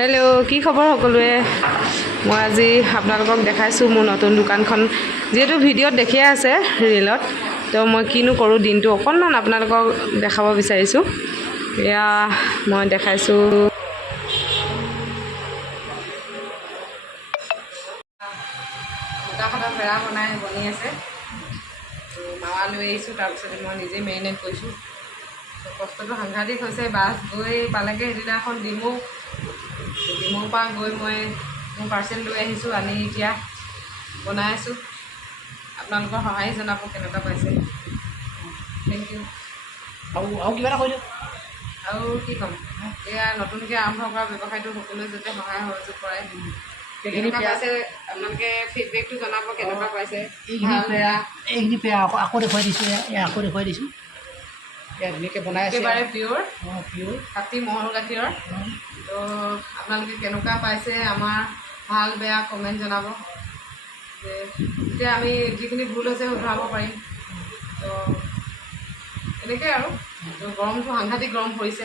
hello' কি খবৰ সকলোৱে মই আজি আপোনালোকক দেখাইছোঁ মোৰ নতুন দোকানখন যেহেতু ভিডিঅ'ত দেখিয়ে আছে ৰিলত তো মই কিনো কৰোঁ দিনটো অকণমান আপোনালোকক দেখাব বিচাৰিছোঁ এয়া মই দেখাইছোঁ দোকানখনত ভেড়া বনি আছে মাৱা লৈ আহিছোঁ তাৰপিছতে মই নিজে মেৰিনেট কৰিছোঁ কষ্টটো সাংঘাতিক হৈছে বাছ গৈ পালেগৈ সেইদিনাখন ডিমৌ পৰা গৈ মই মোৰ পাৰ্চেল লৈ আহিছোঁ আনি এতিয়া বনাই আছোঁ আপোনালোকৰ সহায় জনাব কেনেকুৱা পাইছে থেংক ইউ আৰু কিবা এটা কৈ দিয়ক আৰু কি ক'ম এয়া নতুনকৈ আৰম্ভ কৰা ব্যৱসায়টো সকলোৱে যাতে সহায় সহযোগ কৰে কেনেকুৱা পাইছে আপোনালোকে ফিডবেকটো জনাব কেনেকুৱা পাইছে এইখিনি বেয়া আকৌ দেখুৱাই দিছোঁ আকৌ দেখুৱাই দিছোঁ ধুনীয়াকৈ বনাই আছে একেবাৰে পিয়'ৰ পিয়'ৰ খাটি ম'হৰ গাখীৰৰ তো আপোনালোকে কেনেকুৱা পাইছে আমাৰ ভাল বেয়া কমেণ্ট জনাব যে তেতিয়া আমি যিখিনি ভুল হৈছে শুধৰাব পাৰিম তো এনেকৈ আৰু গৰমটো সাংঘাতিক গৰম পৰিছে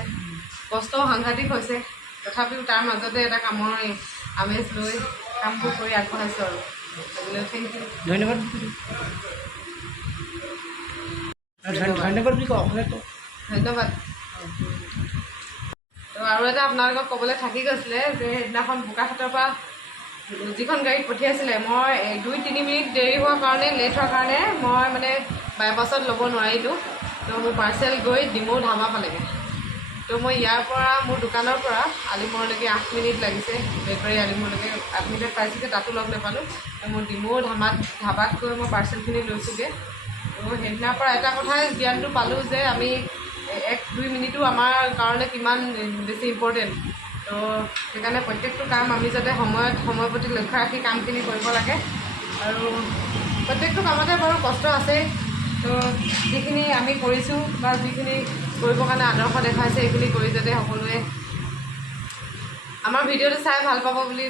কষ্টও সাংঘাতিক হৈছে তথাপিও তাৰ মাজতে এটা কামৰ আমেজ লৈ কামবোৰ কৰি আগবঢ়াইছোঁ আৰু থেংক ইউ ধন্যবাদ ধন্যবাদ বুলি কওঁ ধন্যবাদ তো আৰু এটা আপোনালোকক ক'বলৈ থাকি গৈছিলে যে সেইদিনাখন বোকাখাটৰ পৰা যিখন গাড়ীত পঠিয়াইছিলে মই 2-3 মিনিট দেৰি হোৱাৰ কাৰণে লেট হোৱাৰ কাৰণে মই মানে বাইপাছত ল'ব নোৱাৰিলোঁ তো মোৰ পাৰ্চেল গৈ ডিমৌ ধামা পালেগৈ তো মই ইয়াৰ পৰা মোৰ দোকানৰ পৰা আলিমূৰলৈকে 8 মিনিট লাগিছে বেপাৰী আলিমূৰলৈকে 8 মিনিট পাইছোঁগৈ তাতো লগ নাপালোঁ মোৰ ডিমৌ ধাবাত গৈ মই পাৰ্চেলখিনি লৈছোঁগৈ তো সেইদিনাৰ পৰা এটা কথাই জ্ঞানটো পালোঁ যে আমি 1-2 মিনিটো আমাৰ কাৰণে কিমান বেছি ইম্পৰ্টেণ্ট তো সেইকাৰণে প্ৰত্যেকটো কাম আমি যাতে সময় প্ৰতি লক্ষ্য ৰাখি কামখিনি কৰিব লাগে আৰু প্ৰত্যেকটো কামতে বাৰু কষ্ট আছেই তো যিখিনি আমি কৰিছোঁ বা যিখিনি কৰিবৰ কাৰণে আদৰ্শ দেখাইছে এইখিনি কৰি যাতে সকলোৱে আমাৰ ভিডিঅ'টো চাই ভাল পাব বুলি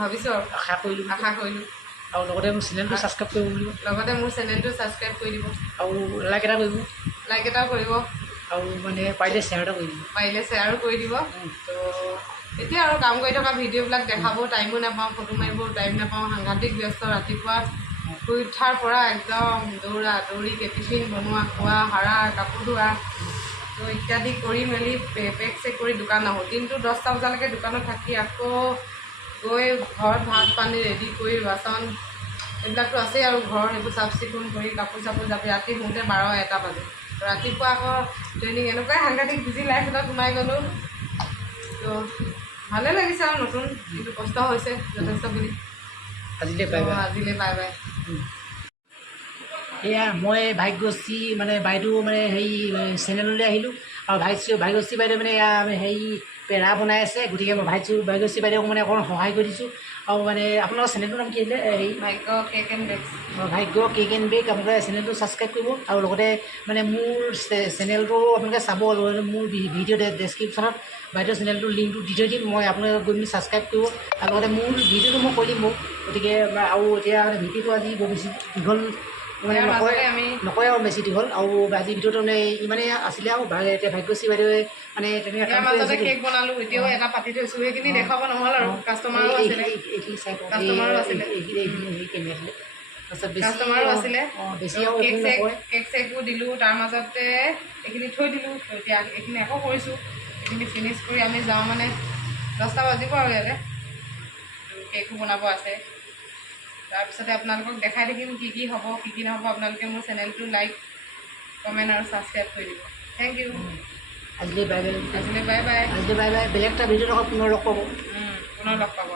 ভাবিছোঁ আৰু আশা কৰিলোঁ আৰু লগতে মোৰ চেনেলটো ছাবস্ক্ৰাইব কৰিব বুলি লগতে মোৰ চেনেলটো ছাবস্ক্ৰাইব কৰি দিব আৰু লাইক এটাও কৰিব আৰু মানে পাৰিলে শ্বেয়াৰো কৰি দিব তো এতিয়া আৰু কাম কৰি থকা ভিডিঅ'বিলাক দেখাব টাইমো নাপাওঁ ফটো মাৰিব টাইম নাপাওঁ সাংঘাতিক ব্যস্ত ৰাতিপুৱা শুই উঠাৰ পৰা একদম দৌৰিকৈ টিফিন বনোৱা খোৱা সাৰা কাপোৰ ধোৱা তো ইত্যাদি কৰি মেলি পেক চেক কৰি দোকান আহোঁ দিনটো 10টা বজালৈকে দোকানত থাকি আকৌ গৈ ঘৰত ভাত পানী ৰেডি কৰি বাচন এইবিলাকতো আছেই আৰু ঘৰ সেইবোৰ চাফ চিকুণ কৰি কাপোৰ চাপোৰ জাপি ৰাতি শুওঁতে 12-1 বাজে ৰাতিপুৱা আকৌ ট্ৰেইনিং এনেকুৱাই সাংঘাতিক বিজি লাইফ এটাত সোমাই গ'লোঁ তো ভালে লাগিছে আৰু নতুন কিন্তু কষ্ট হৈছে যথেষ্টখিনি আজিলৈ বাই বাই এয়া মই ভাগ্যশ্ৰী মানে বাইদেউ মানে হেৰি চেনেললৈ আহিলোঁ আৰু ভাগ্যশ্ৰী বাইদেউ মানে এয়া হেৰি পেৰা বনাই আছে গতিকে মই ভাগ্যশ্ৰী বাইদেউক মানে অকণমান সহায় কৰি দিছোঁ আৰু মানে আপোনালোকৰ চেনেলটোৰ নাম কি আছিলে হেৰি ভাগ্য কেক এণ্ড বেক আপোনালোকে চেনেলটো ছাবস্ক্ৰাইব কৰিব আৰু লগতে মানে মোৰ চেনেলটো আপোনালোকে চাব মোৰ ভিডিঅ' ডেছক্ৰিপশ্যনত বাইদেউৰ চেনেলটোৰ লিংকটো দি থৈ দিম মই আপোনালোকে গৈ পিনি ছাবস্ক্ৰাইব কৰিব আৰু লগতে মোৰ ভিডিঅ'টো মই কৈ দিম মোক গতিকে আৰু এতিয়া মানে ভিডিঅ'টো আজি বৰ বেছি দীঘল মানে নকয় আৰু বেছি দীঘল আৰু আজিৰ ভিডিঅ'টো মানে ইমানেই আছিলে আৰু এতিয়া ভাগ্যশ্ৰী বাইদেৱে মানে তেনেকৈ কেক বনালোঁ এতিয়াও এটা পাতি থৈছোঁ সেইখিনি দেখাব নহ'ল আৰু কাষ্টমাৰো আছিলে কেক চেকবোৰ দিলোঁ তাৰ মাজতে এইখিনি থৈ দিলোঁ এতিয়া এইখিনি আকৌ কৰিছোঁ এইখিনি ফিনিছ কৰি আমি যাওঁ মানে 10টা বাজিব আৰু ইয়াতে কেকো বনাব আছে তাৰপিছতে আপোনালোকক দেখাই থাকিম কি হ'ব কি নহ'ব আপোনালোকে মোৰ চেনেলটো লাইক কমেণ্ট আৰু ছাবস্ক্ৰাইব কৰি দিব থেংক ইউ আজিলৈ বাই বাই বাই বাই বেলেগ এটা ভিডিঅ'ত পুনৰ লগ পাব পুনৰ লগ পাব